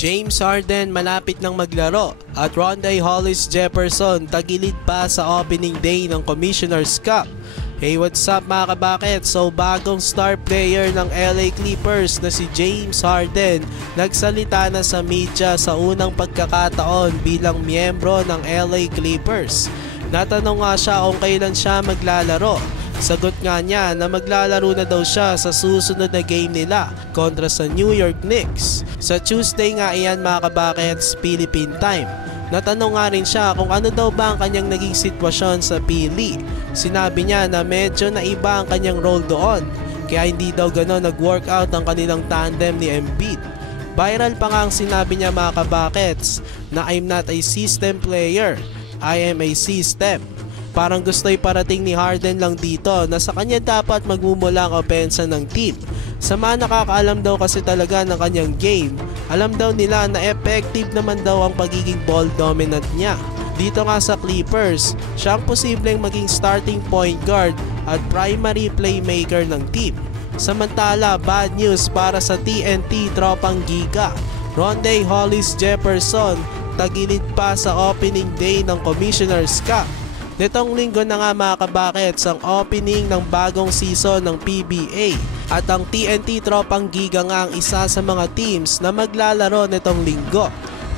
James Harden malapit nang maglaro at Rondé Hollis-Jefferson tagilid pa sa opening day ng Commissioner's Cup. Hey, what's up mga kabakit? So bagong star player ng LA Clippers na si James Harden nagsalita na sa media sa unang pagkakataon bilang miyembro ng LA Clippers. Natanong nga siya kung kailan siya maglalaro. Sagot nga niya na maglalaro na daw siya sa susunod na game nila kontra sa New York Knicks. Sa Tuesday nga iyan mga kabakets, Philippine time. Natanong nga rin siya kung ano daw ba ang kanyang naging sitwasyon sa Philly. Sinabi niya na medyo naiba ang kanyang role doon, kaya hindi daw gano'n nag-workout ang kanilang tandem ni Embiid. Viral pa nga ang sinabi niya mga kabakets na I'm not a system player, I am a system. Parang gusto'y parating ni Harden lang dito na sa kanya dapat magmumula ang opensa ng team. Sa mga nakakaalam daw kasi talaga ng kanyang game, alam daw nila na effective naman daw ang pagiging ball dominant niya. Dito nga sa Clippers, siya ang posibleng maging starting point guard at primary playmaker ng team. Samantala, bad news para sa TNT tropang giga. Rondé Hollis-Jefferson tagilid pa sa opening day ng Commissioner's Cup. Nitong linggo na nga mga kabakets ang opening ng bagong season ng PBA at ang TNT tropang giga nga ang isa sa mga teams na maglalaro nitong linggo.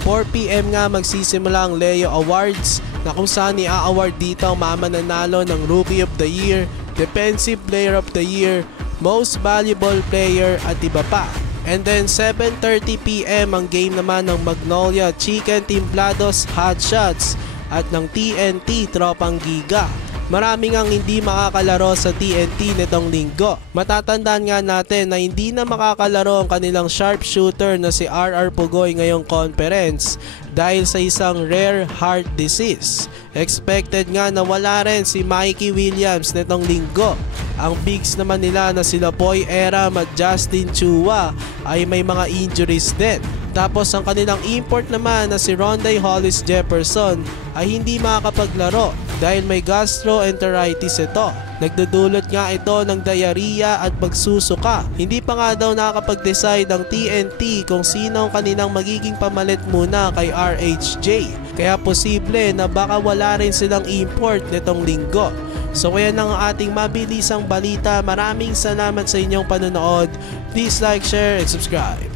4 PM nga magsisimula ang Leo Awards na kung saan i-award dito ang mga mananalo ng Rookie of the Year, Defensive Player of the Year, Most Valuable Player at iba pa. And then 7:30 PM ang game naman ng Magnolia Chicken Timplados Hot Shots at ng TNT tropang giga. Marami ngang hindi makakalaro sa TNT nitong linggo. Matatandaan nga natin na hindi na makakalaro ang kanilang sharpshooter na si RR Pugoy ngayong conference dahil sa isang rare heart disease. Expected nga na wala rin si Mikey Williams nitong linggo. Ang bigs naman nila na sila Boy Eram at Justin Chua ay may mga injuries din. Tapos ang kanilang import naman na si Rondé Hollis-Jefferson ay hindi makakapaglaro dahil may gastroenteritis ito. Nagdudulot nga ito ng diarrhea at pagsusuka. Hindi pa nga daw nakakapag-decide ang TNT kung sino ang kanilang magiging pamalit muna kay RHJ. Kaya posible na baka wala rin silang import nitong linggo. So kaya lang ang ating mabilisang balita. Maraming salamat sa inyong panonood. Please like, share, and subscribe.